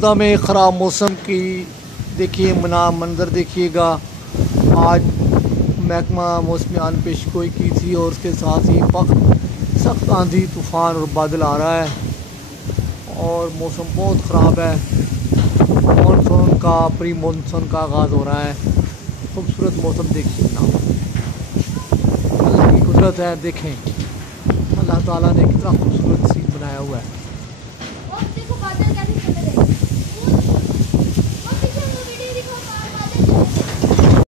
सरगोधा में ख़राब मौसम की देखिए मंजर देखिएगा। आज महकमा मौसमियान पेशगोई की थी और उसके साथ ही सख्त आंधी तूफ़ान और बादल आ रहा है और मौसम बहुत ख़राब है। प्री मानसून का आगाज़ हो रहा है। खूबसूरत मौसम देखिए ना, अल्लाह की कुदरत है। देखें अल्लाह ताला ने कितना खूबसूरत सीन बनाया हुआ है।